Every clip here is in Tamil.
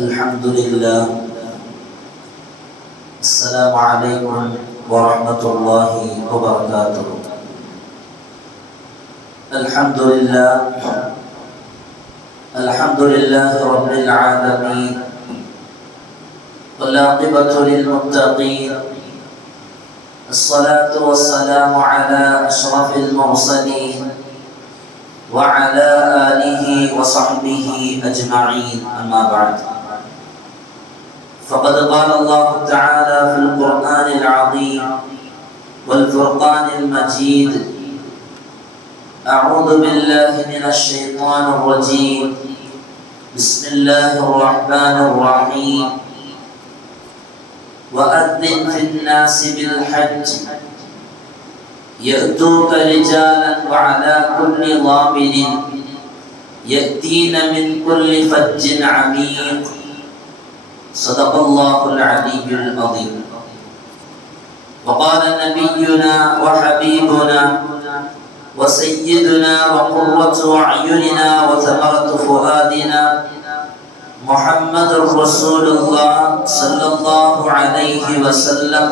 الحمد لله. السلام عليكم ورحمة الله وبركاته. الحمد لله. الحمد لله رب العالمين، والعاقبة للمتقين. الصلاة والسلام على أشرف المرسلين وعلى آله وصحبه أجمعين، أما بعد. فقد قال الله تعالى في القرآن العظيم والفرقان المجيد: أعوذ بالله من الشيطان الرجيم، بسم الله الرحمن الرحيم. وأذن في الناس بالحج يأتوك رجالا وعلى كل ضامر يأتين من كل فج عميق. صدق الله العلي العظيم. وقال نبينا وحبيبنا وسيدنا وقرة أعيننا وثمرة فؤادنا محمد رسول الله صلى الله عليه وسلم: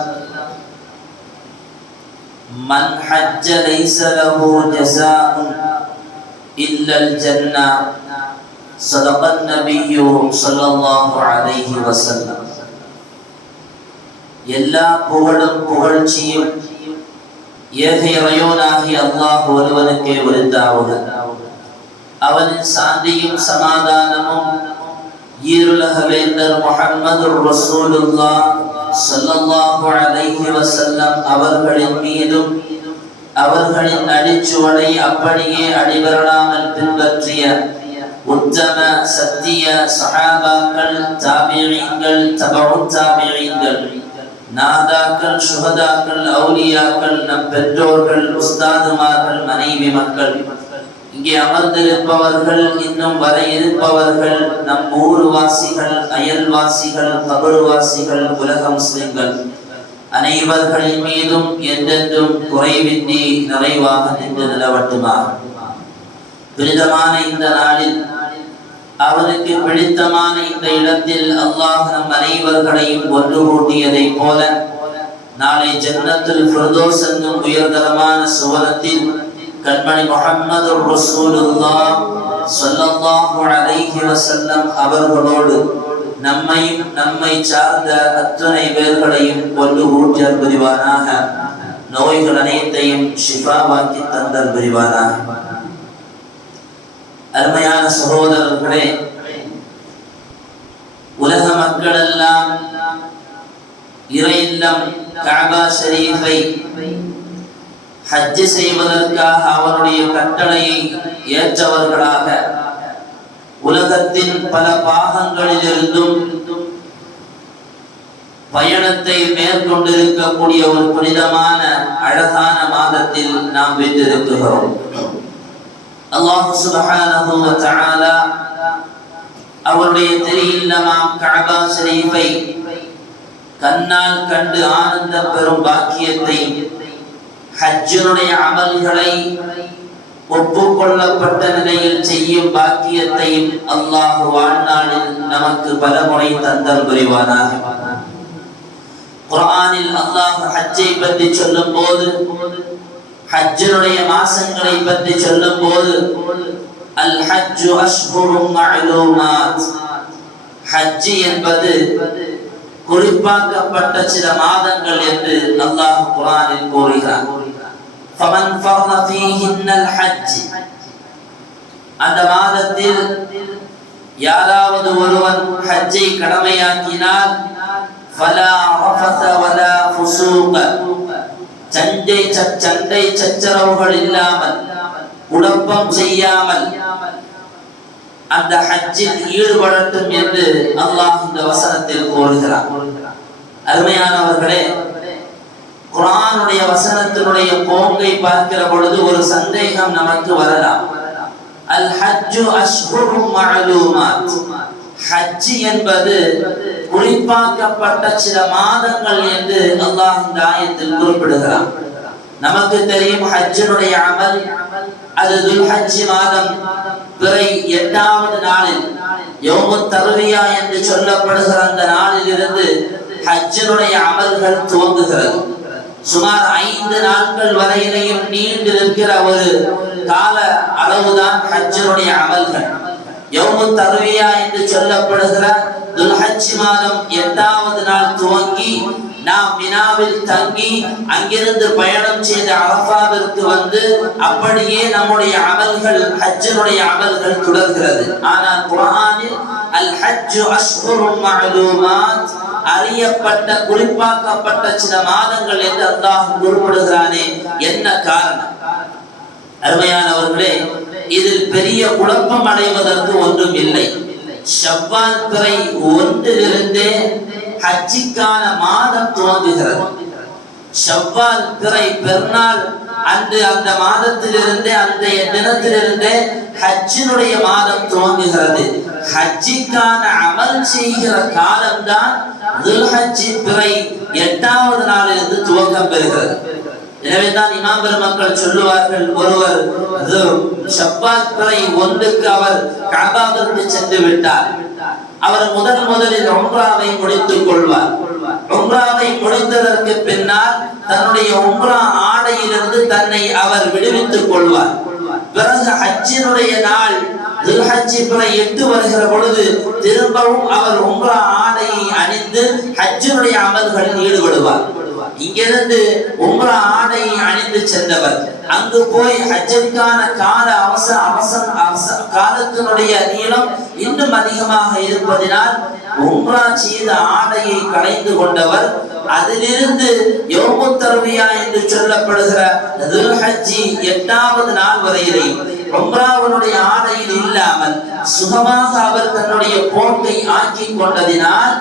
من حج ليس له جزاء إلا الجنة. صدق النبي صلى الله عليه وسلم. எல்லா புகழும் புகழ்ச்சியும் ஏக இறைவனாகிய அல்லாஹ் ஒருவனுக்கே உரித்தாவுக. அவனின் சாந்தியும் சமாதானமும் ஈருலக வேந்தர் முஹம்மது ரசூலுல்லாஹ் ஸல்லல்லாஹு அலைஹி வஸல்லம் அவர்களின் மீதும் அவர்களின் அடிச்சுவடை அப்படியே அடிபரடாமல் பின்பற்றிய உத்தம சத்திய சஹாபாக்கள், தாபிஈன்கள், தபஉத் தாபிஈன்கள், நாதாக்கள், சுஹதாக்கள், அவுலியாக்கள், நம் பெற்றோர்கள், உஸ்தாதுமார்கள், மனைவி மக்கள், இங்கே அமர்ந்திருப்பவர்கள், இன்னும் வர இருப்பவர்கள், நம் ஊர்வாசிகள், அயல்வாசிகள், கபர்வாசிகள், உலக முஸ்லிம்கள் அனைவர்களின் மீதும் என்றென்றும் குறைவின்றி நிறைவாக நின்று நிலவட்டுமாக. பிடித்தமான இந்த நாளில், அவருக்கு பிடித்தமான இந்த இடத்தில் அல்லாஹ் நம் அனைவர்களையும் ஒன்று கூட்டியதை போல நாளை ஜன்னத்துல் ஃபிர்தௌஸ் என்னும் உயர்தரமான சுவனத்தில் கண்மணி முஹம்மது ரசூலுல்லாஹ் ஸல்லல்லாஹு அலைஹி வஸல்லம் அவர்களோடு நம்மையும் நம்மை சார்ந்த அத்தனை பேர்களையும் ஒன்று கூட்டியல் புரிவானாக. நோய்கள் அனைத்தையும் ஷிஃபாவாக்கி தந்தல் புரிவானாக. அருமையான சகோதரர்களே, உலக மக்கள் எல்லாம் இறை இல்லம் கஅபா ஷரீஃபை ஹஜ் செய்வதற்காக அவருடைய கட்டளையை ஏற்றவர்களாக உலகத்தின் பல பாகங்களிலிருந்தும் பயணத்தை மேற்கொண்டிருக்கக்கூடிய ஒரு புனிதமான அழகான மாதத்தில் நாம் வீற்றிருக்கிறோம். அல்லாஹ் சுப்ஹானஹு வ தஆலா அவருடைய திரு-இல்லமாம் கஅபா ஷரீஃபை கண்ணால் கண்டு ஆனந்த பெறும் பாக்கியத்தை, ஹஜ்ஜுடைய அமல்களை ஒப்புக்கொள்ளப்பட்ட நிலையில் செய்யும் பாக்கியத்தையும் அல்லாஹ் வாழ்நாளில் நமக்கு பலமுறை தந்தல் புரிவானாக. குர்ஆனில் அல்லாஹ் ஹஜ்ஜை பற்றி சொல்லும் போது, ஹஜ்ஜுடைய மாசங்களை பற்றி சொல்லும் போது, அல் ஹஜ்ஜு அஷ்ஹுரும் மஅலூமாத், ஹஜ் என்பது குறிப்பாக்கப்பட்ட சில மாதங்கள் என்று அல்லாஹ் குர்ஆனில் கூறுகிறார். ஃபமன் ஃபர்ன ஃபீஹின்னல் ஹஜ், அந்த மாதத்தில் யாராவது ஒருவன் ஹஜ்ஜை கடமையாக்கினால் ஃபலா ரஃபஸ வலா ஃபுசூக, சண்டை சச்சரவுகள் இல்லாமல், குழப்பம் செய்யாமல் அந்த ஹஜ்ஜில் ஈடுபடட்டும் என்று அல்லாஹ் இந்த வசனத்தில் கூறுகிறார். அருமையானவர்களே, குர்ஆனுடைய வசனத்தினுடைய போங்கை பார்க்கிற பொழுது ஒரு சந்தேகம் நமக்கு வரலாம். அல் ஹஜ்ஜு அஷ்ஹுரும் மஅலூமாத், ஹஜ் என்பது குறிப்பாக்கப்பட்ட சில மாதங்கள் என்று அல்லாஹ் இந்த ஆயத்தில் குறிப்பிடுகிறார். நமக்கு தெரியும் ஹஜ்ஜுடைய அமல் அது துல்ஹஜ் மாதம் பிறை 8வது நாளில் யௌமுத் தர்வியா என்று சொல்லப்படுகிற அந்த நாளிலிருந்து ஹஜ்ஜினுடைய அமல்கள் துவங்குகிறது. சுமார் 5 நாட்கள் வரையிலையும் நீண்டு நிற்கிற ஒரு கால அளவுதான் ஹஜ்ஜினுடைய அமல்கள். யௌமுத் தர்வியா என்று சொல்லப்படுகிற துல்ஹஜ் மாதம் 8வது நாள் துவங்கி நாம் மினாவில் தங்கி அங்கிருந்து பயணம் செய்த அரஃபாவிற்கு வந்து அப்படியே நம்முடைய அமல்கள் ஹஜ்ஜினுடைய அமல்கள் தொடர்கிறது. ஆனால் குர்ஆனில் அல் ஹஜ்ஜு அஷ்ஹுருன் மஅலூமாத், அறியப்பட்ட குறிப்பாக்கப்பட்ட சில மாதங்கள் என்று அல்லாஹ் குறிப்பிடுகிறானே, என்ன காரணம்? அருமையானவர்களே, இதில் பெரிய குழப்பம் அடைவதற்கு ஒன்றும் இல்லை. ஷவ்வால் பிறை 1லிருந்தே ஹஜ்ஜிக்கான மாதம் துவங்குகிறது. ஷவ்வால் பிறை பெருநாள் அன்று அந்த மாதத்திலிருந்தே அந்த தினத்திலிருந்தே ஹஜ்ஜினுடைய மாதம் துவங்குகிறது. ஹஜ்ஜிக்கான அமல் செய்கிற காலம்தான் துல்ஹஜ் பிறை 8வது நாளிலிருந்து துவக்கம் பெறுகிறது. எனவேதான் இமாம் பெருமக்கள் சொல்லுவார்கள், ஒருவர் ஷவ்வால் பிறை 1க்கு அவர் கஅபாவிற்கு சென்று விட்டார், அவர் முதலில் உம்ராவை முடித்துக் கொள்வார். உம்ராவை முடித்ததற்கு பின்னால் தன்னுடைய உம்ரா ஆடையிலிருந்து தன்னை அவர் விடுவித்துக் கொள்வார். பிறகு ஹஜ்ஜினுடைய நாள் துல்ஹஜ் பிறை 8 வருகிற பொழுது திரும்பவும் அவர் உம்ரா ஆடையை அணிந்து ஹஜ்ஜினுடைய அமல்களில் ஈடுபடுவார். இங்கிருந்து உம்ரா ஆடையை அணிந்து சென்றவர் அங்கு போய் ஹஜ்ஜிற்கான காலத்தினுடைய நீளம் இன்னும் அதிகமாக இருப்பதினால் உம்ரா செய்த ஆடையை களைந்து கொண்டவர் அதிலிருந்து யௌமுத் தர்வியா என்று சொல்லப்படுகிற துல்ஹஜ் 8வது நாள் வரையிலையும் உம்ராவுடைய ஆடையில் இல்லாமல் சுகமாக அவர் தன்னுடைய போக்கை ஆக்கி கொண்டதினால்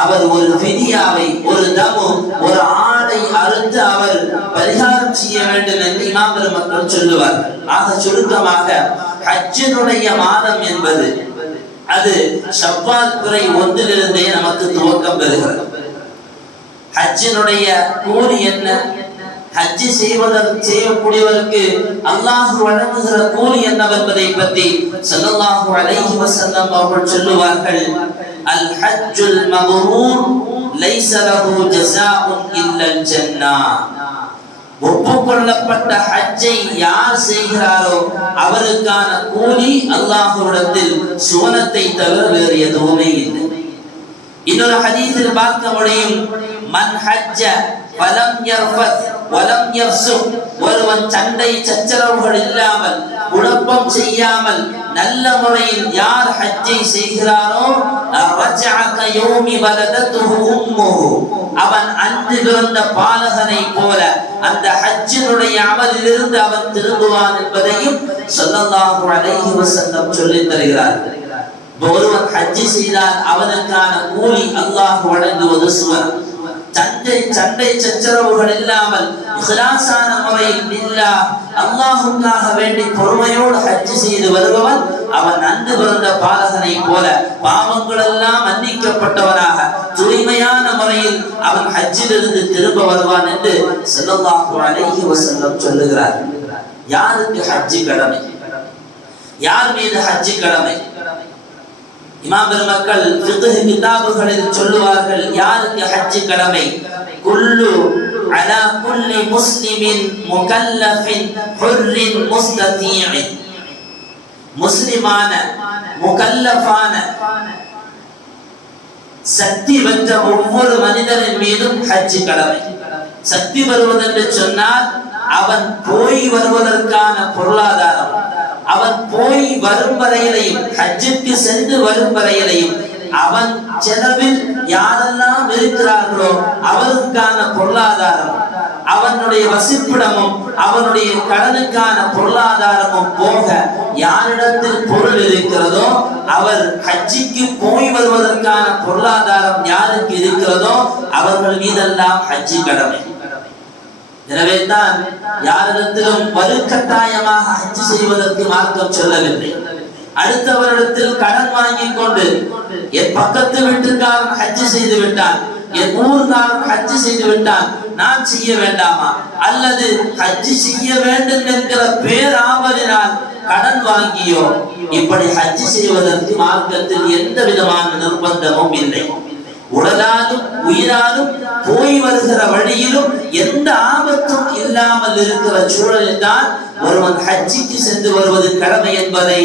அவர் ஒரு ஃபிதியாவை, ஒரு தமு, ஒரு ஆடை அறுத்து அவர் பரிகாரம் செய்ய வேண்டும் என்று இமாம் பெருமக்கள் சொல்லுவார்கள். ஆக சுருக்கமாக ஹஜ்ஜினுடைய மாதம் என்பது அது ஷவ்வால் பிறை 1லிருந்தே நமக்கு துவக்கம் பெறுகிறது. ஹஜ்ஜினுடைய கூலி என்ன? ஹஜ் செய்யக்கூடியவருக்கு அல்லாஹ் வழங்குகிற கூலி என்னவென்பதை பற்றி ஸல்லல்லாஹு அலைஹி வஸல்லம் அவர்கள் சொல்லுவார்கள், அல் ஹஜ்ஜுல் மப்ரூர் லைஸ லஹு ஜஸாஉன் இல்லல் ஜன்னah. ஒப்புக்கொள்ளப்பட்ட ஹஜ்ஜை யார் செய்கிறாரோ அவருக்கான கூலி அல்லாஹ்விடத்தில் சுவனத்தை தவிர வேறு எதுவுமே இல்லை. இன்னொரு ஹதீஸில் பார்க்க முடியும், மன் ஹஜ்ஜ ஃபலம் யர்ஃபத் வலம் யஃசுக், ஒருவன் சண்டை சச்சரவுகள் இல்லாமல் குழப்பம் செய்யாமல் நல்ல முறையில் யார் ஹஜ்ஜை செய்கிறாரோ ரஜஅ கயௌமி வலதத்துஹு உம்முஹு, அவன் அன்று பிறந்த பாலகனை போல அந்த ஹஜ்ஜினுடைய அமலிலிருந்து அவன் திரும்புவான் என்பதையும் ஸல்லல்லாஹு அலைஹி வஸல்லம் சொல்லித் தருகிறார்கள். ஒருவன் ஹஜ் செய்தால் அவனுக்கான கூலி அல்லாஹ் வழங்குவது சுவனம். சண்டை சச்சரவுகள் இல்லாமல் இஹ்லாஸான முறையில் பில்லாஹ் அல்லாஹ்வுக்காக வேண்டி பொறுமையோடு ஹஜ் செய்து வருபவன் அவன் அன்று பிறந்த பாலகனை போல பாவங்கள் எல்லாம் மன்னிக்கப்பட்டவனாக தூய்மையான முறையில் அவன் ஹஜ்ஜிலிருந்து திரும்ப வருவான் என்று ஸல்லல்லாஹு அலைஹி வஸல்லம் சொல்லுகிறார். யாருக்கு ஹஜ் கடமை? யார் மீது ஹஜ் கடமை? இமாம் பெருமக்கள் ஃபிக்ஹ் கிதாபுகளில் சொல்லுவார்கள், யாருக்கு ஹஜ் கடமை? குல்லு அலா குல்லி முஸ்லிமின் முகல்லஃபின் ஹுர்ரின் முஸ்ததீஇன், முஸ்லிமான முகல்லஃபான சக்தி பெற்ற ஒவ்வொரு மனிதனின் மீதும் ஹஜ் கடமை. சக்தி வருவதென்று சொன்னால் அவன் போய் வருவதற்கான பொருளாதாரம், அவன் போய் வரும் வரையிலையும் ஹஜ்ஜுக்கு சென்று வரும் வரையிலையும் அவன் செலவில் யாரெல்லாம் இருக்கிறார்களோ அவருக்கான பொருளாதாரம், அவனுடைய வசிப்பிடமும் அவனுடைய கடனுக்கான பொருளாதாரமும் போக யாரிடத்தில் பொருள் இருக்கிறதோ அவர் ஹஜ்ஜுக்கு போய் வருவதற்கான பொருளாதாரம் யாருக்கு இருக்கிறதோ அவர்கள் மீதெல்லாம் ஹஜ்ஜி கடமை. எனவே தான் யாரிடத்திலும் வலுக்கட்டாயமாக ஹஜ் செய்வதற்கு மார்க்கம் சொல்லவில்லை. அடுத்தவரிடத்தில் கடன் வாங்கிக் கொண்டு என் பக்கத்து வீட்டுக்காரன் ஹஜ் செய்து விட்டான், என் ஊர்காரன் ஹஜ் செய்து விட்டான், நான் செய்ய வேண்டாமா, அல்லது ஹஜ் செய்ய வேண்டும் என்கிற பேராவலினால் கடன் வாங்கியோ இப்படி ஹஜ் செய்வதற்கு மார்க்கத்தில் எந்த விதமான நிர்பந்தமும் இல்லை. உடலாலும் உயிராலும் போய் வருகிற வழியிலும் எந்த ஆபத்தும் இல்லாமல் இருக்கிற சூழலில் தான் ஒருவன் ஹஜ்ஜிக்கு சென்று வருவது கடமை என்பதை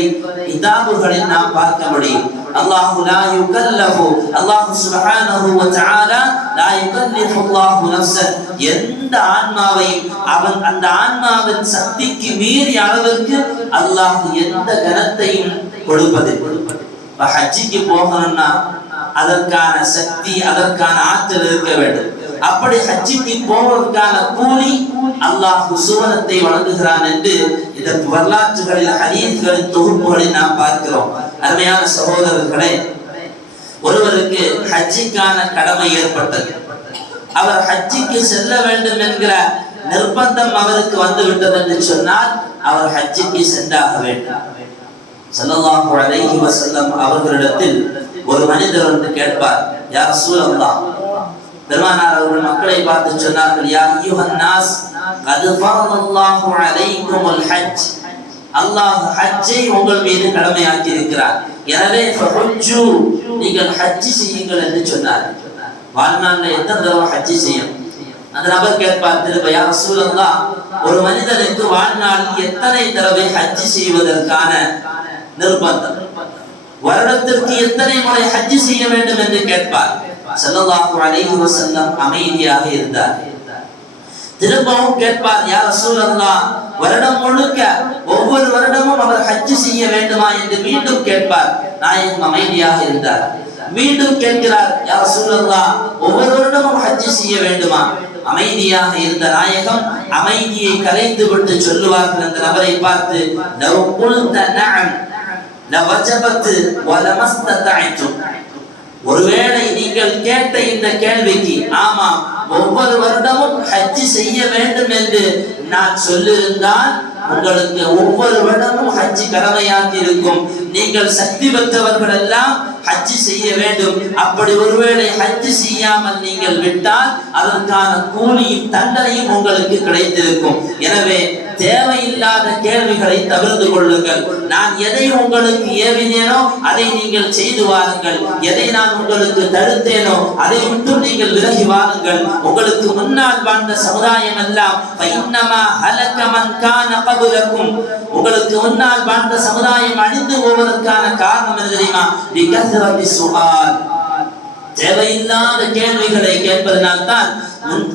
கிதாபுகளில் நாம் பார்க்க முடியும். அல்லாஹு லா யுகல்லஃபு, அல்லாஹு சுப்ஹானஹு வ தஆலா லா யுகல்லிஃபு அல்லாஹு நஃப்ஸன், எந்த ஆன்மாவையும் அவன் அந்த ஆன்மாவின் சக்திக்கு மீறிய அளவிற்கு அல்லாஹ் எந்த கனத்தையும் கொடுப்பதில்லை. ஹஜ்ஜிக்கு போகணும்னா அதற்கான சக்தி, அதற்கான ஆற்றல் இருக்க வேண்டும். அப்படி ஹஜ்ஜிக்கு போவதற்கான கூலி அல்லாஹ் சுவனத்தை வழங்குகிறான் என்று இதற்கு வரலாற்றுகளில் ஹதீஸ்களின் தொகுப்புகளில் நாம் பார்க்கிறோம். அருமையான சகோதரர்களே, ஒருவருக்கு ஹஜ்ஜிக்கான கடமை ஏற்பட்டது. அவர் ஹஜ்ஜிக்கு செல்ல வேண்டும் என்கிற நிர்பந்தம் அவருக்கு வந்து விட்டது என்று சொன்னால் அவர் ஹஜ்ஜிக்கு சென்றாக வேண்டும். ஸல்லல்லாஹு அலைஹி வஸல்லம் அவர்களிடத்தில் ஒரு மனிதர் வந்து கேட்பார், யா ரசூலல்லாஹ், பெருமானார் அவர்கள் மக்களை பார்த்து சொன்னார்கள், யா அய்யுஹன் நாஸ் கத் ஃபரதல்லாஹு அலைக்குமுல் ஹஜ், அல்லாஹ் ஹஜ்ஜை உங்கள் மீது கடமையாக்கி இருக்கிறார், எனவே ஃபஹஜ்ஜு, நீங்கள் ஹஜ் செய்யுங்கள் என்று சொன்னார். வாழ்நாளில் எத்தனை தடவை ஹஜ் செய்யும்? அந்த நபர் கேட்பார் திரும்ப, யா ரசூலல்லாஹ், ஒரு மனிதனுக்கு வாழ்நாளில் எத்தனை தடவை ஹஜ் செய்வதற்கான நிர்பந்தம், வருடத்திற்கு எத்தனை முறை ஹஜ் செய்ய வேண்டும் என்று கேட்பார். ஸல்லல்லாஹு அலைஹி வஸல்லம் அமைதியாக இருந்தார். திரும்பவும் கேட்பார், யா ரசூலல்லாஹ், வருடம் முழுக்க ஒவ்வொரு வருடமும் அவர் ஹஜ் செய்ய வேண்டுமா என்று மீண்டும் கேட்பார். நாயகம் அமைதியாக இருந்தார். மீண்டும் கேட்கிறார், யா ரசூலல்லாஹ், ஒவ்வொரு வருடமும் ஹஜ் செய்ய வேண்டுமா? அமைதியாக இருந்த நாயகம் அமைதியை கலைத்து விட்டு சொல்லுவார்கள் அந்த நபரை பார்த்து, லவ் குல்த நஅம் லவஜபத் வலமஸ்ததஅதும், ஒருவேளை நீங்கள் கேட்ட இந்த கேள்விக்கு ஆமாம் ஒவ்வொரு வருடமும் ஹஜ் செய்ய வேண்டும் என்று நான் சொல்லியிருந்தால் உங்களுக்கு ஒவ்வொரு வருடமும் ஹஜ் கடமையாக்கி இருக்கும். நீங்கள் சக்தி பெற்றவர்கள் எல்லாம் ஹஜ் செய்ய வேண்டும். அப்படி ஒருவேளை ஹஜ் செய்யாமல் நீங்கள் விட்டால் அதற்கான கூலியும் தண்டனையும் உங்களுக்கு கிடைத்திருக்கும். எனவே தேவையில்லாத கேள்விகளை தவிர்த்து கொள்ளுங்கள். நான் எதை உங்களுக்கு ஏவினேனோ அதை நீங்கள் செய்து வாருங்கள். எதை நான் உங்களுக்கு தடுத்தேனோ அதை விட்டு நீங்கள் விலகி வாருங்கள். உங்களுக்கு முன்னால் வாழ்ந்த சமுதாயம் எல்லாம் உங்களுக்கு முன்னால் வாழ்ந்த சமுதாயம் அழிந்து போவதற்கான காரணம் என்ன தெரியுமா? தேவையில்லாத கேள்விகளை கேட்பதனால் தான்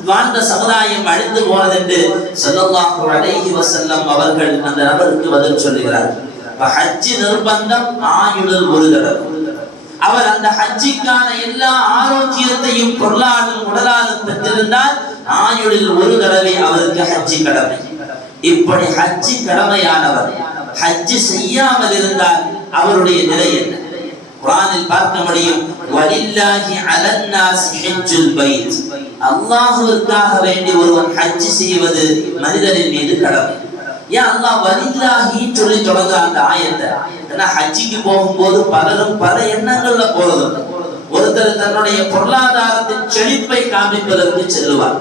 வாழ்ந்த சமுதாயம் அழிந்து போனது என்று ஸல்லல்லாஹு அலைஹி வஸல்லம் அவர்கள் அந்த நபருக்கு பதில் சொல்லுகிறார்கள். ஹஜ் நிர்பந்தம் ஆயுளில் ஒரு தடவை. அவர் அந்த ஹஜ்ஜிக்கான எல்லா ஆரோக்கியத்தையும் பொருளாலும் உடலாலும் பெற்றிருந்தால் ஆயுளில் ஒரு தடவை அவருக்கு ஹஜ்ஜி கடமை. இப்படி ஹஜ்ஜி கடமையானவர் ஹஜ் செய்யாமல் இருந்தால் அவருடைய நிலை என்ன? குர்ஆனில் பார்க்க முடியும், வலில்லாஹி அலன்னாஸ் ஹஜ்ஜுல் பைத், அல்லாஹ்வுக்காக வேண்டி ஒருவன் ஹஜ் செய்வது மனிதனின் மீது கடமை. ஏன் அல்லாஹ் வலில்லாஹி சொல்லி தொடங்க அந்த ஆயத்தை? ஏன்னா ஹஜ்ஜிக்கு போகும்போது பலரும் பல எண்ணங்கள்ல போறது. ஒருத்தர் தன்னுடைய பொருளாதாரத்தின் செழிப்பை காண்பிப்பதற்கு செல்லுவார்,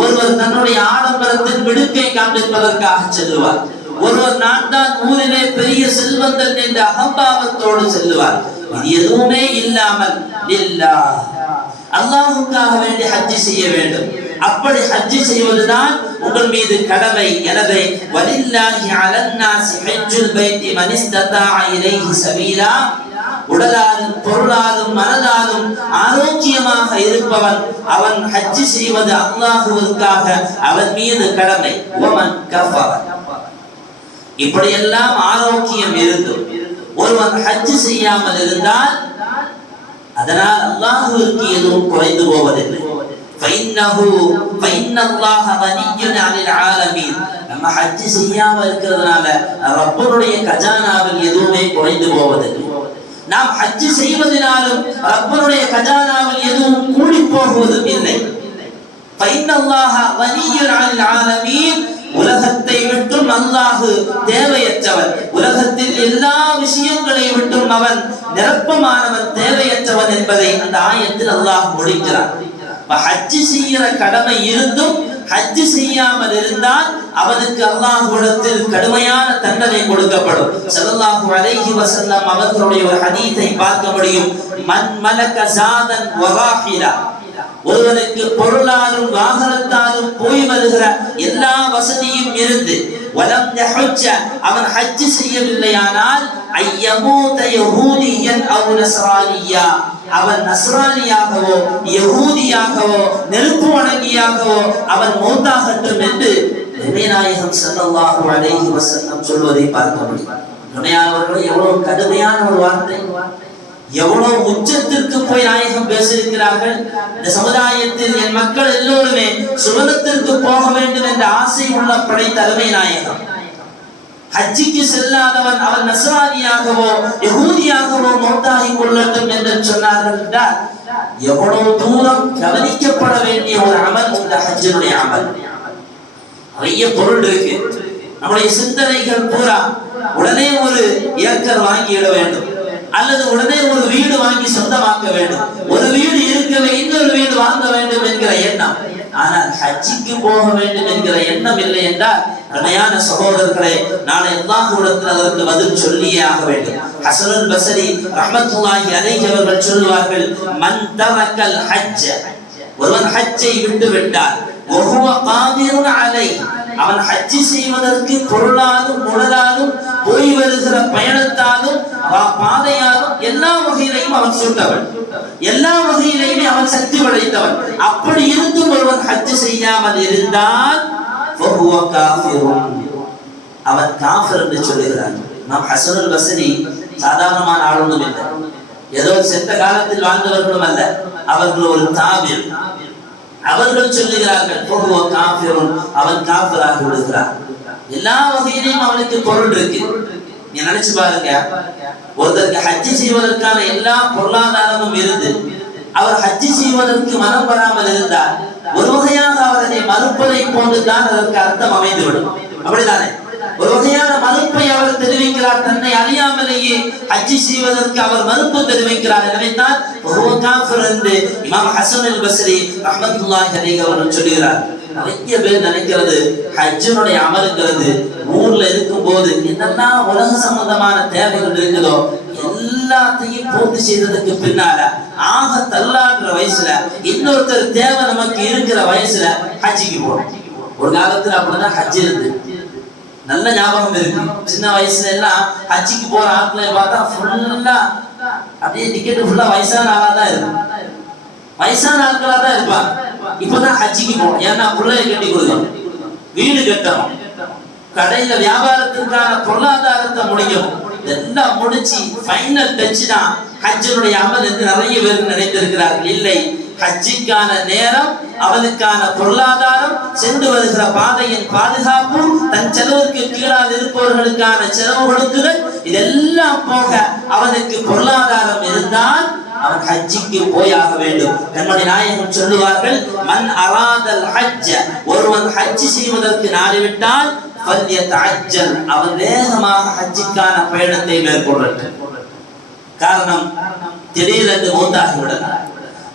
ஒருவர் தன்னுடைய ஆடம்பரத்தின் விடுக்கை காண்பிப்பதற்காக செல்லுவார், ஒருவர் நான் தான் ஊரிலே பெரிய செல்வந்தன் என்ற அகம்பாவத்தோடு செல்லுவார். இது எதுவுமே இல்லாமல் லில்லாஹ், அல்லாஹ்வுக்காக வேண்டி ஹஜ் செய்ய வேண்டும். அப்படி ஹஜ் செய்வதுதான் உங்கள் மீது கடமை. எனவே வலில்லாஹி அலன்னாஸ் ஹஜ்ஜுல் பைத்தி மன் இஸ்ததாஅ இலைஹி சபீலா, உடலாலும் பொருளாலும் மனதாலும் ஆரோக்கியமாக இருப்பவன் அவன் ஹஜ் செய்வது அல்லாஹ்வுக்காக அவன் மீது கடமை. வமன் கஃபர, இப்படியெல்லாம் ஆரோக்கியம் இருந்தும் ஒருவன் ஹஜ் செய்யாமல் இருந்தால் அதனால் அல்லாஹ்வுக்கு எதுவும் குறைந்து போவதில்லை. நம்ம ஹஜ் செய்யாமல் இருக்கிறதுனால ரப்பனுடைய கஜானாவில் எதுவுமே குறைந்து போவதில்லை. நாம் ஹஜ் செய்வதனாலும் ரப்பனுடைய கஜானாவில் எதுவும் கூடி போவதும் இல்லை. உலகத்தை விட்டும் அல்லாஹ் தேவையற்றவன், உலகத்தில் எல்லா விஷயங்களை விட்டும் அவன் நிரப்பமானவன், தேவையற்றவன் என்பதை அந்த ஆயத்தில் அல்லாஹ் முடிக்கிறான். ஹஜ் செய்யற கடமை இருந்தும் ஹஜ் செய்யாமல் இருந்தால் அவனுக்கு அல்லாஹ்விடத்தில் கடுமையான தண்டனை கொடுக்கப்படும். ஸல்லல்லாஹு அலைஹி வஸல்லம் அவர்களுடைய ஒரு ஹதீஸை பார்க்க முடியும். மன் மலக ஸாதன் வ ராஹிலா, ஒருவனுக்கு பொருளாலும் வாகனத்தாலும் போய் வருகிற எல்லா வசதியும் இருந்து வலம் யஹஜ்ஜ, அவன் ஹஜ் செய்யவில்லையானால் ஐயமூத யஹூதியன் அவ் நஸ்ரானியா, அவன் நஸ்ரானியாகவோ யஹூதியாகவோ நெருப்பு வணங்கியாகவோ அவன் மௌத்தாகட்டும் என்று நபிநாயகம் ஸல்லல்லாஹு அலைஹி வஸல்லம் சொல்வதை பார்க்க முடியும். துணையானவர்கள் எவ்வளவு கடுமையான ஒரு வார்த்தை, எவ்வளவு உச்சத்திற்கு போய் நாயகம் பேசியிருக்கிறார்கள். இந்த சமுதாயத்தில் என் மக்கள் எல்லோருமே சுவனத்திற்கு போக வேண்டும் என்ற ஆசை உள்ள படைத்த அருமை நாயகம். ஹஜ்ஜிக்கு செல்லாதவன் அவன் நஸ்ரானியாகவோ யஹூதியாகவோ மௌத்தாகி கொள்ளட்டும் என்று சொன்னார்கள் என்றால் எவ்வளவு தூரம் கவனிக்கப்பட வேண்டிய ஒரு அமல் இந்த ஹஜ்ஜினுடைய அமல். நிறைய பொருள் இருக்கு. நம்முடைய சிந்தனைகள் பூரா உடனே ஒரு ஏக்கர் வாங்கிட வேண்டும், அல்லது உடனே ஒரு வீடு வாங்கி சொந்தமாக்க வேண்டும், ஒரு வீடு இருக்கவே இன்னொரு வீடு வாங்க வேண்டும் என்கிற எண்ணம். ஆனால் ஹஜ்ஜிக்கு போக வேண்டும் என்கிற எண்ணம் இல்லை என்றால் அருமையான சகோதரர்களே, நாளை அல்லாஹ்விடத்தில் அதற்கு பதில் சொல்லியே ஆக வேண்டும். ஹஸனுல் பஸரி ரஹ்மத்துல்லாஹி அலைஹி அவர்கள் சொல்வார்கள், மன் தரக்கல் ஹஜ்ஜ, ஒருவன் ஹஜ்ஜை விட்டு விட்டார், வஹுவ காதிருன் அலைஹி, அவன் ஹஜ் செய்வதற்கு பொருளாலும் உடலாலும் போய் வருகிற பயணத்தாலும் பாதையாலும் எல்லா வகையிலையும் அவன் சுட்டவன், எல்லா வகையிலையுமே அவன் சக்தி படைத்தவன். அப்படி இருந்தும் ஒருவன் ஹஜ் செய்யாமல் இருந்தால் அவன் காஃபிர் என்று சொல்லுகிறார். நாம் ஹஸனுல் பஸரி சாதாரணமான ஆளுநர் இல்லை, ஏதோ சென்ற காலத்தில் வாழ்ந்தவர்களும் அல்ல, அவர்கள் ஒரு தாபிர். அவர்கள் சொல்லுகிறார்கள் அவன் காஃபிராக விடுகிறான். எல்லா வகையிலையும் அவனுக்கு பொருள் இருக்கு. நீ நினைச்சு பாருங்க, ஒருத்தருக்கு ஹஜ் செய்வதற்கான எல்லா பொருளாதாரமும் இருந்து அவர் ஹஜ் செய்வதற்கு மனம் வராமல் இருந்தால் ஒரு வகையாக அவரை மறுப்பதை போன்றுதான் அதற்கு அர்த்தம் அமைந்துவிடும். அப்படித்தானே? ஒரு வகையான மறுப்பை அவர் தெரிவிக்கிறார், தன்னை அறியாமலேயே ஹஜ் செய்வதற்கு அவர் மறுப்பு தெரிவிக்கிறார். எனவேதான் என்று இமாம் ஹஸனுல் பஸரி ரஹ்மத்துல்லாஹி அலைஹி அவர்கள் சொல்கிறார். நிறைய பேர் நினைக்கிறது ஹஜ்ஜினுடைய அமலுங்கிறது ஊர்ல இருக்கும் போது என்னெல்லாம் உலக சம்பந்தமான தேவைகள் இருக்குதோ எல்லாத்தையும் பூர்த்தி செய்ததுக்கு பின்னால ஆக தள்ளாடுற வயசுல இன்னொருத்தர் தேவை நமக்கு இருக்கிற வயசுல ஹஜ்ஜிக்கு போறோம். ஒரு காலத்துல அப்படிதான் ஹஜ் இருந்து நல்ல ஞாபகம் இருக்கு. சின்ன வயசுல எல்லாம் ஹஜ்ஜிக்கு போற ஆட்களை பார்த்தா ஃபுல்லா அப்படியே டிக்கெட் ஃபுல்லா வயசான ஆளா தான் இருக்கும், வயசான ஆட்களா தான் இருப்பாங்க. இப்பதான் ஹஜ்ஜிக்கு போகணும், ஏன்னா பிள்ளைய கட்டி கொடுக்கணும், வீடு கட்டணும், கடையில வியாபாரத்திற்கான பொருளாதாரத்தை முடிக்கணும். இதெல்லாம் முடிச்சு ஃபைனல் டச் தான் ஹஜ்ஜினுடைய அமல் என்று நிறைய பேர் நினைத்திருக்கிறார்கள். இல்லை, ஹஜ்ஜிக்கான நேரம், அவனுக்கான பொருளாதாரம், சென்று வருகிற பாதையின் பாதுகாப்பு, தன் செலவுக்கு கீழால் இருப்பவர்களுக்கான செலவு கொடுக்குதல், இதெல்லாம் போக அவனுக்கு பொருளாதாரம் இருந்தால் அவன் ஹஜ்ஜிக்கு போயாக வேண்டும். நம்முடைய நாயகம் சொல்லுவார்கள், மன் அராதல் ஹஜ்ஜ, ஒருவன் ஹஜ் செய்வதற்கு நாடிவிட்டால் ஃபல்யதஅஜ்ஜல், அவன் வேகமாக ஹஜ்ஜிக்கான பயணத்தை மேற்கொள்ளட்டும். காரணம், திடீரென்று மௌத்தாகி விடலாம்,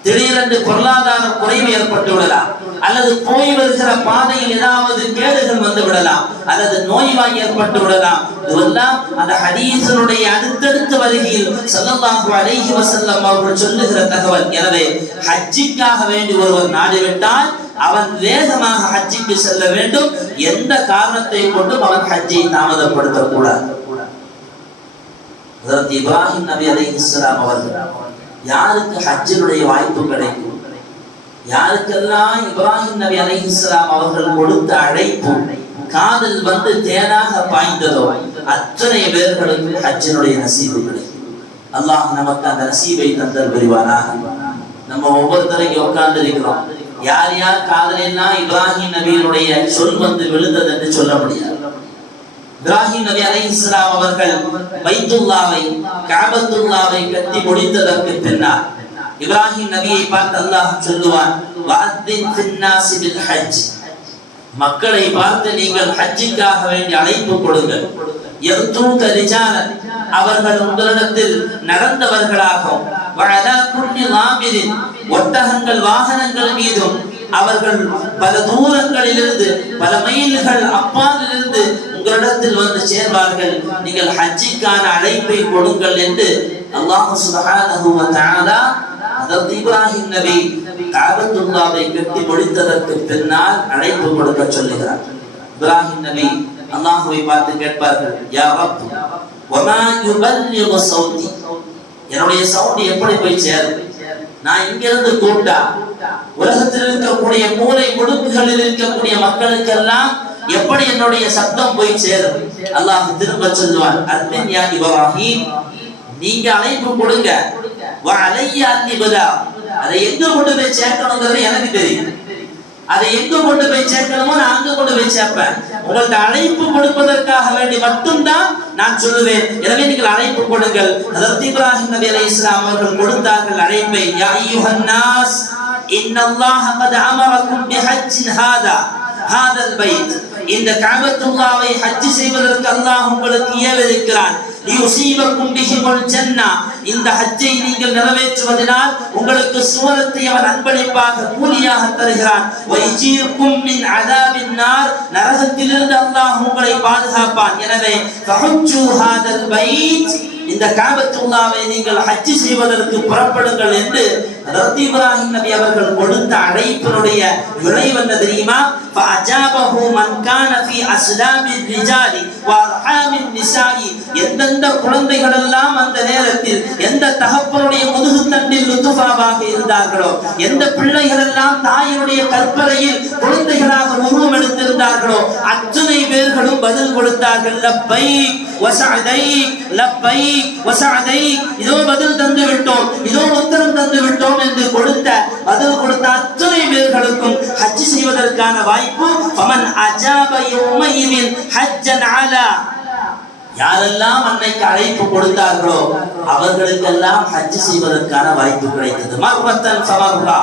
திடீரென்று பொருளாதார குறைவு ஏற்பட்டு விடலாம், அல்லது போய் வருகிற பாதையில் ஏதாவது கேடுகள் வந்து விடலாம், அல்லது நோய்வாய் ஏற்பட்டு விடலாம். இதெல்லாம் அந்த ஹதீஸினுடைய அடுத்தடுத்த வருகையில் ஸல்லல்லாஹு அலைஹி வஸல்லம் அவர்கள் சொல்லுகிற தகவல். எனவே ஹஜ்ஜிக்காக வேண்டி ஒருவர் நாடிவிட்டால் அவன் வேகமாக ஹஜ்ஜிக்கு செல்ல வேண்டும். எந்த காரணத்தை கொண்டும் அவன் ஹஜ்ஜை தாமதப்படுத்தக் கூடாது. ஹஜ்ரத் இப்ராஹிம் நபி அலைஹிஸ்ஸலாம் அவர்கள் யாருக்கு ஹஜ்ஜினுடைய வாய்ப்பு கிடைக்கும், யாருக்கெல்லாம் இப்ராஹிம் நபி அலைஹிஸ்ஸலாம் அவர்கள் கொடுத்த அழைப்பு காதில் வந்து தேனாக பாய்ந்ததோ அத்தனை பேர்களுக்கு ஹஜ்ஜினுடைய நசீபு கிடைக்கும். அல்லாஹ் நமக்கு அந்த நசீபை தந்தல் புரிவானாக. நம்ம ஒவ்வொருத்தரையும் உட்கார்ந்து இருக்கிறோம், யார் யார் காதலெல்லாம் இப்ராஹிம் நபியினுடைய சொல் வந்து விழுந்தது என்று சொல்ல முடியாது. இப்ராஹிம் நபி அலைஹிஸ்ஸலாம் அவர்கள் பைத்துல்லாவை, கஅபத்துல்லாவை கட்டி முடித்ததற்கு பின்னால் இப்ராஹிம் நபியை பார்த்து அல்லாஹ் சொல்லுவான், வஅத்தின் ஃபின்னாஸி பில் ஹஜ், மக்களை பார்த்து நீங்கள் ஹஜ்ஜுக்காக வேண்டி அழைப்பு கொடுங்கள். யர்தூக ரிஜாலன், அவர்கள் உங்களிடத்தில் நடந்தவர்களாகவும், வஅலா குல்லி லாமிரின், ஒட்டகங்கள் வாகனங்கள் மீதும் அவர்கள் பல தூரங்களிலிருந்து பல மைல்கள் அப்பாலிலிருந்து உங்களிடத்தில் வந்து சேர்வார்கள். நீங்கள் ஹஜ்ஜிக்கான அழைப்பை கொடுங்கள் என்று அல்லாஹ் சுப்ஹானஹு வ தஆலா ஹஜ்ரத் இப்ராஹிம் நபி கஅபத்துல்லாவை கட்டி முடித்ததற்கு பின்னால் அழைப்பு கொடுக்க சொல்லுகிறார். இப்ராஹிம் நபி அல்லாஹ்வை பார்த்து கேட்பார்கள், யா ரப் வமா யுபல்லிகு சௌதி, என்னுடைய சவுண்ட் எப்படி போய் சேரும்? நான் இங்கிருந்து கூட்டா உலகத்தில் இருக்கக்கூடிய மூலை முடுக்குகளில் இருக்கக்கூடிய மக்களுக்கெல்லாம் எப்படி என்னுடைய சத்தம் போய் சேரும்? அல்லாஹ் திரும்ப சொல்லுவான், அர்தின் யா இப்ராஹிம், நீங்க அழைப்பு கொடுங்க, வ அலைய அன்னிபதா, அதை எங்க கொண்டு போய் சேர்க்கணுங்கிறது எனக்கு தெரியும். அதை எங்க கொண்டு போய் சேர்க்கணுமோ நான் அங்க கொண்டு போய் சேர்ப்பேன். உங்களுக்கு அழைப்பு கொடுப்பதற்காக வேண்டி மட்டும்தான் நான் சொல்லுவேன். எனவே நீங்கள் அழைப்பு கொடுங்கள். ஹஜ்ரத் இப்ராஹிம் நபி அலைஹிஸ்ஸலாம் அவர்கள் கொடுத்தார்கள் அழைப்பை. யா அய்யுஹன் நாஸ் இன்னல்லாஹ கத் அமரக்கும் பிஹஜ்ஜின் ஹாதல் பைத், இந்த கஅபத்துல்லாவை ஹஜ் செய்வதற்கு அல்லாஹ் உங்களுக்கு ஏவிருக்கிறான். லியுஸீபக்கும் பிஹில் ஜன்னah, இந்த ஹஜ்ஜை நீங்கள் நிறைவேற்றுவதனால் உங்களுக்கு சுவனத்தை அவன் அன்பளிப்பாக கூலியாக தருகிறான். வயஜீர்க்கும் மின் அஸாபின் நார், நரகத்திலிருந்து அல்லாஹ் உங்களை பாதுகாப்பான். எனவே ஃபஹஜ்ஜு ஹாதல் பைத், இந்த கஅபத்துல்லாவை நீங்கள் ஹஜ் செய்வதற்கு புறப்படுங்கள் என்று ஹஜ்ரத் இப்ராஹிம் நபி அவர்கள் கொடுத்த அழைப்பினுடைய விளைவு என்ன தெரியுமா? ஃபஅஜாபஹு மன் கான ஃபீ அஸ்லாமிர் ரிஜாலி வ அர்ஹாமின் நிசாஇ, எந்தெந்த குழந்தைகள் எல்லாம் அந்த நேரத்தில் எந்த தகப்பனுடைய முதுகுத்தண்டில் லுத்ஃபாவாக இருந்தார்களோ, எந்த பிள்ளைகள் எல்லாம் தாயினுடைய கற்பறையில் குழந்தைகளாக உருவம் எடுத்திருந்தார்களோ அத்தனை பேர்களும் பதில் கொடுத்தார்கள், லப்பைக் வஸஅதைக், லப்பைக் வஸஅதைக், இதோ பதில் தந்து விட்டோம், இதோ உத்தரம் தந்து விட்டோம் என்று பதில் கொடுத்த அத்தனை பேர்களுக்கும் ஹஜ் செய்வதற்கான வாய்ப்பு. ஃபமன் அஜாப யௌமஇதின் ஹஜ்ஜன் அலா, யாரெல்லாம் அன்னைக்கு அழைப்பு கொடுத்தார்களோ அவர்களுக்கெல்லாம் ஹஜ் செய்வதற்கான வாய்ப்பு கிடைத்தது. மர்வத்தன் ஃபமர்ரா,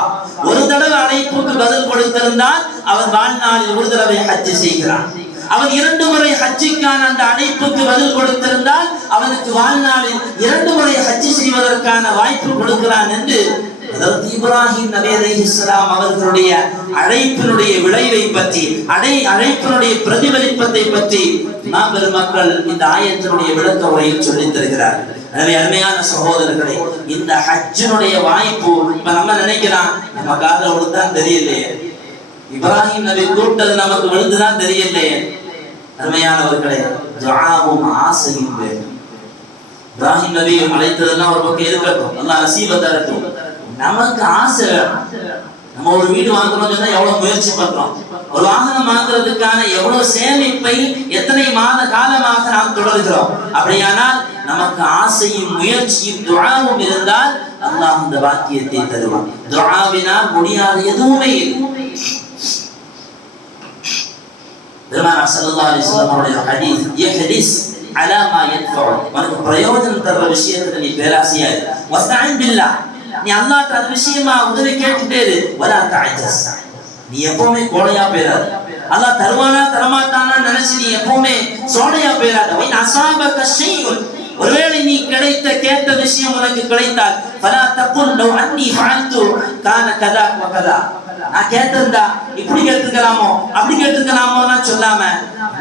ஒரு தடவை அழைப்புக்கு பதில் கொடுத்திருந்தால் அவன் வாழ்நாளில் ஒரு தடவை ஹஜ் செய்கிறான். அவன் 2 முறை ஹஜ்ஜிக்கான அந்த அழைப்புக்கு பதில் கொடுத்திருந்தால் அவனுக்கு வாழ்நாளில் 2 முறை ஹஜ் செய்வதற்கான வாய்ப்பு கொடுக்கிறான் என்று ஹஜ்ரத் இப்ராஹிம் நபி அலைஹிஸ்ஸலாம் அவர்களுடைய அழைப்பினுடைய விளைவை பற்றி, அழைப்பினுடைய பிரதிபலிப்பத்தை பற்றி நாம் பெருமக்கள் இந்த ஆயத்தினுடைய விளக்க உரையில் சொல்லித் தருகிறார்கள். எனவே அருமையான சகோதரர்களே, இந்த ஹஜ்ஜினுடைய வாய்ப்பு இப்ப நம்ம நினைக்கலாம் நம்ம காதுல விழுந்தான் தெரியலையே, இப்ராஹிம் நபி கூப்பிட்டது நமக்கு விழுந்துதான் தெரியலையே. அருமையானவர்களே, துஆவும் ஆசையும் வேண்டும். இப்ராஹிம் நபி அழைத்ததெல்லாம் ஒரு பக்கம் இருக்கட்டும், அல்லாஹ் நசீப தரட்டும். நமக்கு ஆசை, நம்ம ஒரு வீடு வாங்கணும்னு சொன்னா எவ்வளவு முயற்சி பண்றோம், ஒரு வாகனம் வாங்குறதுக்கான எவ்வளவு சேமிப்பை எத்தனை மாத காலமாக நாம் தொடர்கிறோம். அப்படியானால் நமக்கு ஆசையும் முயற்சியும் துஆவும் இருந்தால் அல்லாஹ் அந்த வாக்கியத்தை தருவான். துஆவினால் முடியாத எதுவுமே இல்லை. பெருமானார் ஸல்லல்லாஹு அலைஹி வஸல்லம் அவருடைய ஹதீஸ், இஹ்ரிஸ் அலா மா யன்ஃபஉ, உனக்கு பிரயோஜனம் தர விஷயத்துல நீ பேராசையா இரு. வஸ்தஈன் பில்லாஹ், நீ அல்லாஹ்ட்ட அந்த விஷயமா உதவி கேட்டுட்டே இரு. வலா தஅஜஸ், நீ எப்பவுமே கோழையா போயிடாத. அல்லாஹ் தருவானா தரமாட்டானா நினைச்சு நீ எப்பவுமே சோழையா போயிடாத. வைன் அஸாபக ஷைஉன், ஒருவேளை நீ கேட்ட விஷயம் உனக்கு கிடைத்தால் ஃபலா தகுல் லவ் அன்னி ஃபஅல்து கான கதா வ கதா, நான் கேட்டிருந்தா இப்படி கேட்டிருக்கலாமோ அப்படி கேட்டிருக்கலாமோன்னா சொல்லாம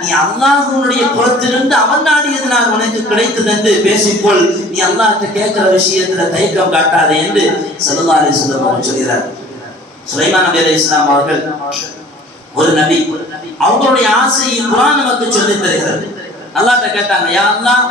நீ அல்லாஹ்வுடைய புறத்திலிருந்து அவன் நாடியதனால் உனக்கு கிடைத்தது என்று பேசிக்கொள். நீ அல்லாஹ்ட்ட கேட்கிற விஷயத்துல தயக்கம் காட்டாதே என்று ஸல்லல்லாஹு அலைஹி வஸல்லம் அவர்கள் சொல்கிறார். சுலைமான் நபி அலைஹிஸ்ஸலாம் அவர்கள் ஒரு நபி, அவங்களுடைய ஆசையை குர்ஆன் நமக்கு சொல்லித் தருகிறது. அல்லாஹ்ட்ட கேட்டாங்க, யா அல்லாஹ்,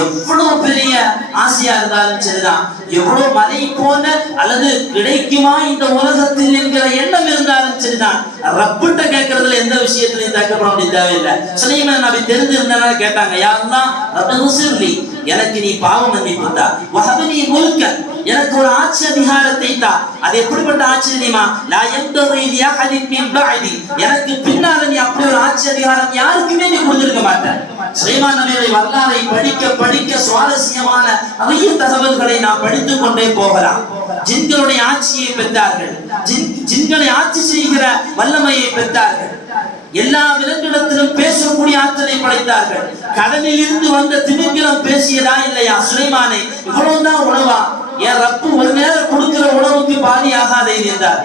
எவ்வளவு பெரிய ஆசையா இருந்தாலும் சரிதான், எவ்வளவு மலை போன அல்லது கிடைக்குமா இந்த உலகத்தில் என்கிற எண்ணம் இருந்தாலும் சரிதான், ரப்பிட்ட கேட்கறதுல எந்த விஷயத்திலையும் தயக்கப்பட வேண்டிய தேவையில்லை. சுலைமான் நபி தெரிஞ்சிருந்தா கேட்டாங்க, யா அல்லாஹ் ரப்பி, எனக்கு நீ பாவ மன்னிப்பு தா, வஹப்னி முல்கன், எனக்கு ஒரு ஆட்சி அதிகாரத்தை தா. அது எப்படிப்பட்ட ஆட்சி தெரியுமா? லா யம்தரி லிஅஹதின் மின் பஅதி, எனக்கு பின்னால நீ அப்படி ஒரு ஆட்சி அதிகாரம் யாருக்குமே நீ கொடுத்திருக்க மாட்டாய். சுலைமான் நபியுடைய வரலாறை படிக்க படிக்க சுவாரஸ்யமான நிறைய தகவல்களை நாம் படித்துக் கொண்டே போகலாம். ஜின்களுடைய ஆட்சியை பெற்றார்கள், ஜின்களை ஆட்சி செய்கிற வல்லமையை பெற்றார்கள், எல்லா விலங்கிடத்திலும் பேசக்கூடிய ஆற்றலை படைத்தார்கள். கடலில் இருந்து வந்த திமிங்கிலம் பேசியதா இல்லையா? சுலைமானே, இவ்வளவுதான் உணவா? என் ரப்பு ஒரு நேரம் கொடுக்கிற உணவுக்கு பாதி ஆகாதே என்றார்.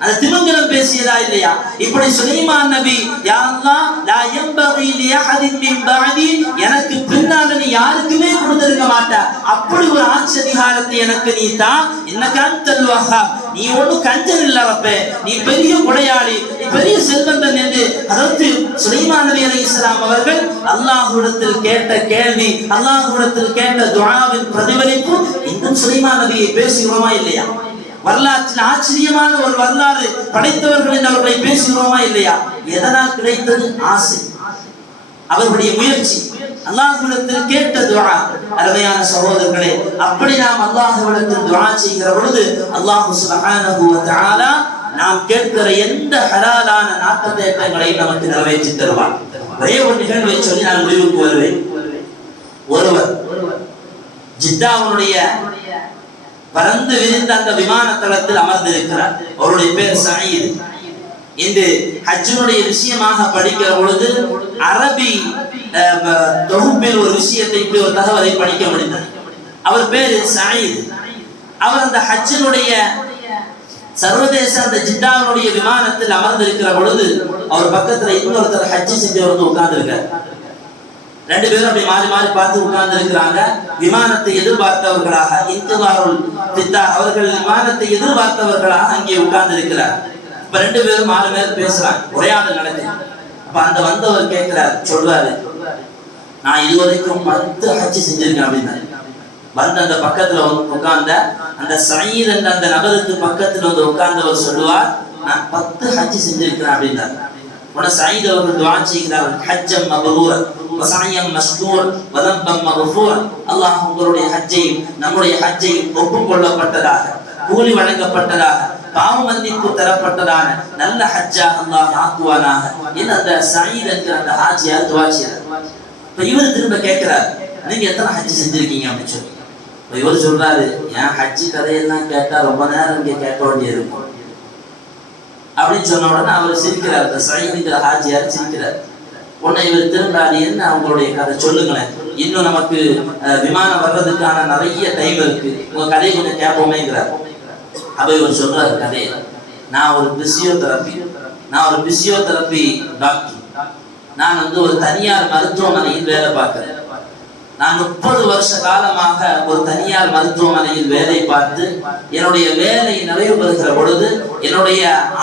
அந்த திமிங்கலம் பேசியதா இல்லையா? இப்படி சுலைமான் நபி, யா அல்லாஹ் லா யம்பகி லிஅஹதின் மின் பஅதி, எனக்கு பின்னால நீ யாருக்குமே கொடுத்திருக்க மாட்டா, அப்படி ஒரு ஆட்சி அதிகாரத்தை எனக்கு நீ தா. இன்னக அன்தல் வஹ்ஹாப், நீ ஒண்ணு கஞ்சன் இல்ல ரப்பே, நீ பெரிய கொடையாளி, நீ பெரிய செல்வந்தன் என்று அதற்கு சுலைமான் நபி அலைஹிஸ்ஸலாம் அவர்கள் அல்லாஹ்விடத்தில் கேட்ட கேள்வி, அல்லாஹ்விடத்தில் கேட்ட துஆவின் பிரதிபலிப்பு இன்னும் சுலைமான் நபியை பேசுகிறோமா இல்லையா? வரலாற்றில் ஆச்சரியமான ஒரு வரலாறு படைத்தவர்கள் என்று அவர்களை பேசுகிறோமா இல்லையா? எதனால் கிடைத்தது? ஆசை, அவர்களுடைய முயற்சி, அல்லாஹ்விடத்தில் கேட்ட துஆ. அருமையான சகோதரர்களே, அப்படி நாம் அல்லாஹ்விடத்தில் துஆ செய்கிற பொழுது அல்லாஹ் சுப்ஹானஹு வ தஆலா நாம் கேட்கிற எந்த ஹலாலான நாட்டத்தையும் நமக்கு நிறைவேற்றி தருவார். ஒரே ஒரு நிகழ்வை சொல்லி நான் முடிவுக்கு வருவேன். ஒருவர் ஜித்தாவுடைய பறந்து விரிந்த அந்த விமான தளத்தில் அமர்ந்திருக்கிறார். அவருடைய பேர் சயீத். இந்த ஹஜ்ஜினுடைய விஷயமாக படிக்கிற பொழுது அரபி தொகுப்பில் ஒரு விஷயத்தை, இப்படி ஒரு தகவலை படிக்க முடிந்தது. அவர் பேரு சயீத். அவர் அந்த ஹஜ்ஜினுடைய சர்வதேச அந்த ஜித்தாவுடைய விமானத்தில் அமர்ந்திருக்கிற பொழுது அவர் பக்கத்துல இன்னொருத்தர் ஹஜ்ஜி செஞ்சவர் வந்து உட்கார்ந்து இருக்கார். ரெண்டு பேரும் அப்படி மாறி மாறி பார்த்து உட்கார்ந்து இருக்கிறாங்க. விமானத்தை எதிர்பார்த்தவர்களாக, இன்திவாருல் பித்தா, அவர்கள் விமானத்தை எதிர்பார்த்தவர்களாக அங்கே உட்கார்ந்து இருக்கிறார். இப்ப ரெண்டு பேரும் மாறி மேல் பேசுறாங்க, உரையாடல் நடக்குது. அப்ப அந்த வந்தவர் கேட்கிறார், சொல்றாரு, நான் இதுவரைக்கும் 10 ஹஜ்ஜி செஞ்சிருக்கேன் அப்படின்னாரு. வந்து அந்த பக்கத்துல உட்கார்ந்த அந்த சயீத் என்ற அந்த நபருக்கு பக்கத்துல வந்து உட்கார்ந்தவர் சொல்லுவார், நான் 10 ஹஜ்ஜி செஞ்சிருக்கிறேன் அப்படின்னாரு. உடனே சயீத் அவர்கள் துஆ செய்கிறார்கள், ஹஜ்ஜம் மப்ரூர் வ ஸஅயம் மஷ்கூர் வ தம்பம் மக்ஃபூர். அல்லாஹ் உங்களுடைய ஹஜ்ஜையும் நம்முடைய ஹஜ்ஜையும் ஒப்புக்கொள்ளப்பட்டதாக, கூலி வழங்கப்பட்டதாக, பாவ மன்னிப்பு தரப்பட்டதான நல்ல ஹஜ்ஜா அல்லாஹ் ஆக்குவானாக என்று அந்த சயீத் என்கிற அந்த ஹாஜியார் துஆ செய்கிறார். இப்ப இவர் திரும்ப கேட்கிறார், நீங்க எத்தனை ஹஜ்ஜி செஞ்சிருக்கீங்க அப்படின்னு சொல்லி. இவர் சொல்றாரு, என் ஹஜ்ஜி கதையெல்லாம் கேட்டா ரொம்ப நேரம் இங்க கேட்க வேண்டியிருக்கும் அப்படின்னு சொன்ன உடனே அவர் சிரிக்கிறார். அந்த சயீதுங்கிற ஹாஜியார் சிரிக்கிறார். உடனே இவர் திரும்பாது, என்ன அவங்களுடைய கதை சொல்லுங்களேன், இன்னும் நமக்கு விமானம் வர்றதுக்கான நிறைய டைம் இருக்கு, உங்க கதையை கொஞ்சம் கேட்போமேங்கிறார். அப்ப இவர் சொல்றாரு கதையை, நான் ஒரு பிசியோதெரபி டாக்டர். நான் வந்து ஒரு தனியார் மருத்துவமனையில் வேலை பார்க்கிறேன். நான் 30 வருஷ காலமாக ஒரு தனியார் மருத்துவமனையில் வேலை பார்த்து என்னுடைய வேலை நிறைவு பெறுகிற பொழுது என்னுடைய